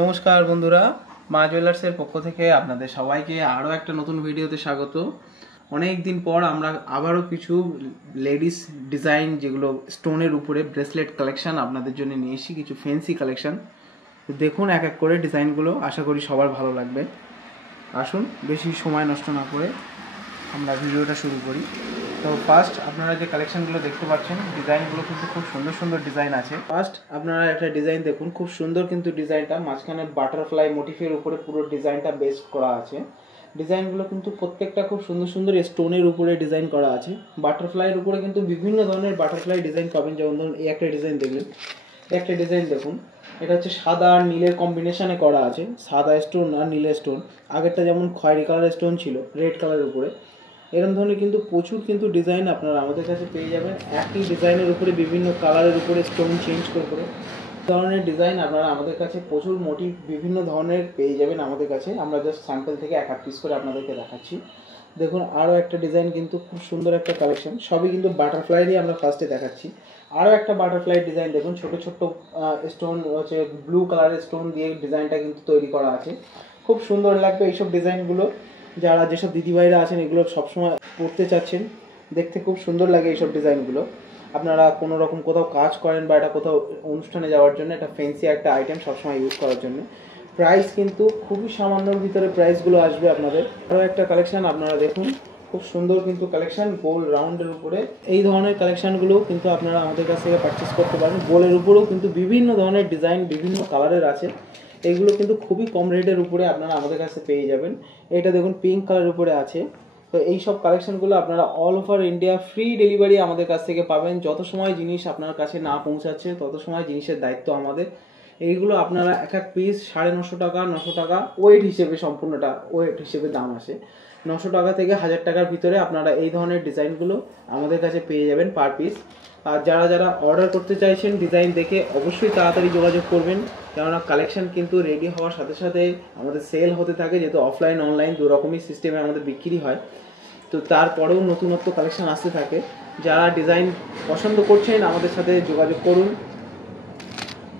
নমস্কার বন্ধুরা, মা জুয়েলার্সের পক্ষ থেকে আপনাদের সবাইকে আরও একটা নতুন ভিডিওতে স্বাগত। অনেক দিন পর আমরা আবারও কিছু লেডিস ডিজাইন যেগুলো স্টোনের উপরে ব্রেসলেট কালেকশন আপনাদের জন্য নিয়ে এসেছি, কিছু ফ্যান্সি কালেকশন। দেখুন এক এক করে ডিজাইনগুলো, আশা করি সবার ভালো লাগবে। আসুন বেশি সময় নষ্ট না করে আমরা ভিডিওটা শুরু করি। তো ফার্স্ট আপনারা যে কালেকশনগুলো দেখতে পাচ্ছেন, ডিজাইনগুলো কিন্তু খুব সুন্দর সুন্দর ডিজাইন আছে। ফার্স্ট আপনারা একটা ডিজাইন দেখুন, খুব সুন্দর কিন্তু ডিজাইনটা, মাঝখানে বাটারফ্লাই মোটিফের উপরে পুরো ডিজাইনটা বেস করা আছে। ডিজাইনগুলো কিন্তু প্রত্যেকটা খুব সুন্দর সুন্দর স্টোনের উপরে ডিজাইন করা আছে। বাটারফ্লাইয়ের উপরে কিন্তু বিভিন্ন ধরনের বাটারফ্লাই ডিজাইন পাবেন। যেমন ধরুন এই একটা ডিজাইন দেখলেন, একটা ডিজাইন দেখুন, এটা হচ্ছে সাদা আর নীলের কম্বিনেশনে করা আছে, সাদা স্টোন আর নীলের স্টোন। আগেরটা যেমন খয়েরি কালারের স্টোন ছিল রেড কালারের উপরে, এরকম ধরনের কিন্তু প্রচুর কিন্তু ডিজাইন আপনারা আমাদের কাছে পেয়ে যাবেন। একই ডিজাইনের উপরে বিভিন্ন কালারের উপরে স্টোন চেঞ্জ করে ধরনের ডিজাইন আপনারা আমাদের কাছে প্রচুর মোটিভ বিভিন্ন ধরনের পেয়ে যাবেন আমাদের কাছে। আমরা জাস্ট স্যাম্পল থেকে এক এক পিস করে আপনাদেরকে দেখাচ্ছি। দেখুন আরও একটা ডিজাইন কিন্তু খুব সুন্দর একটা কালেকশন, সবই কিন্তু বাটারফ্লাইয়েরই আমরা ফার্স্টে দেখাচ্ছি। আরও একটা বাটারফ্লাই ডিজাইন দেখুন, ছোটো ছোট্ট স্টোন হচ্ছে ব্লু কালারের স্টোন দিয়ে ডিজাইনটা কিন্তু তৈরি করা আছে। খুব সুন্দর লাগবে এইসব ডিজাইনগুলো। যারা যেসব দিদিভাইরা আছেন এগুলো সবসময় পড়তে চাচ্ছেন, দেখতে খুব সুন্দর লাগে এইসব ডিজাইনগুলো। আপনারা কোনো রকম কোথাও কাজ করেন বা এটা কোথাও অনুষ্ঠানে যাওয়ার জন্য এটা ফ্যান্সি একটা আইটেম সবসময় ইউজ করার জন্য। প্রাইস কিন্তু খুবই সামান্যর ভিতরে প্রাইসগুলো আসবে আপনাদের। আরও একটা কালেকশান আপনারা দেখুন, খুব সুন্দর কিন্তু কালেকশান গোল রাউন্ডের উপরে। এই ধরনের কালেকশানগুলো কিন্তু আপনারা আমাদের কাছ থেকে পারচেস করতে পারেন। গোলের উপরেও কিন্তু বিভিন্ন ধরনের ডিজাইন বিভিন্ন কালারের আছে। এইগুলো কিন্তু খুবই কম রেটের উপরে আপনারা আমাদের কাছে পেয়ে যাবেন। এটা দেখুন পিঙ্ক কালারের উপরে আছে। তো এই সব কালেকশনগুলো আপনারা all over India free delivery আমাদের কাছ থেকে পাবেন। যত সময় জিনিস আপনার কাছে না পৌঁছাচ্ছে তত সময় জিনিসের দায়িত্ব আমাদের। এইগুলো আপনারা এক এক পিস 950 টাকা 900 টাকা ওয়েট হিসেবে, সম্পূর্ণটা ওয়েট হিসেবে দাম আসে। 900 টাকা থেকে 1000 টাকার ভিতরে আপনারা এই ধরনের ডিজাইনগুলো আমাদের কাছে পেয়ে যাবেন পার পিস। আর যারা যারা অর্ডার করতে চাইছেন ডিজাইন দেখে অবশ্যই তাড়াতাড়ি যোগাযোগ করবেন, কেননা কালেকশন কিন্তু রেডি হওয়ার সাথে সাথে আমাদের সেল হতে থাকে। যেহেতু অফলাইন অনলাইন দু রকমই সিস্টেমে আমাদের বিক্রি হয়, তো তারপরেও নতুনত্ব কালেকশন আসতে থাকে। যারা ডিজাইন পছন্দ করছেন আমাদের সাথে যোগাযোগ করুন।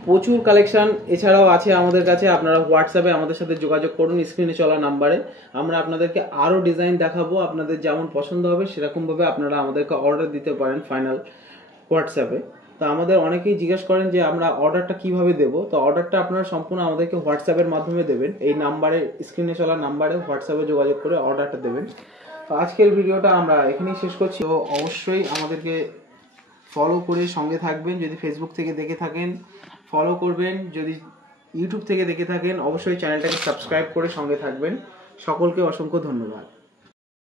প্রচুর কালেকশান এছাড়াও আছে আমাদের কাছে। আপনারা হোয়াটসঅ্যাপে আমাদের সাথে যোগাযোগ করুন স্ক্রিনে চলা নাম্বারে। আমরা আপনাদেরকে আরও ডিজাইন দেখাবো, আপনাদের যেমন পছন্দ হবে সেরকমভাবে আপনারা আমাদেরকে অর্ডার দিতে পারেন ফাইনাল হোয়াটসঅ্যাপে। তো আমাদের অনেকেই জিজ্ঞেস করেন যে আমরা অর্ডারটা কিভাবে দেবো। তো অর্ডারটা আপনারা সম্পূর্ণ আমাদেরকে হোয়াটসঅ্যাপের মাধ্যমে দেবেন। এই নাম্বারে, স্ক্রিনে চলা নাম্বারে হোয়াটসঅ্যাপে যোগাযোগ করে অর্ডারটা দেবেন। তো আজকের ভিডিওটা আমরা এখানেই শেষ করছি। তো অবশ্যই আমাদেরকে ফলো করে সঙ্গে থাকবেন। যদি ফেসবুক থেকে দেখে থাকেন ফলো করবেন, যদি ইউটিউব থেকে দেখে থাকেন অবশ্যই চ্যানেলটাকে সাবস্ক্রাইব করে সঙ্গে থাকবেন। সকলকে অসংখ্য ধন্যবাদ।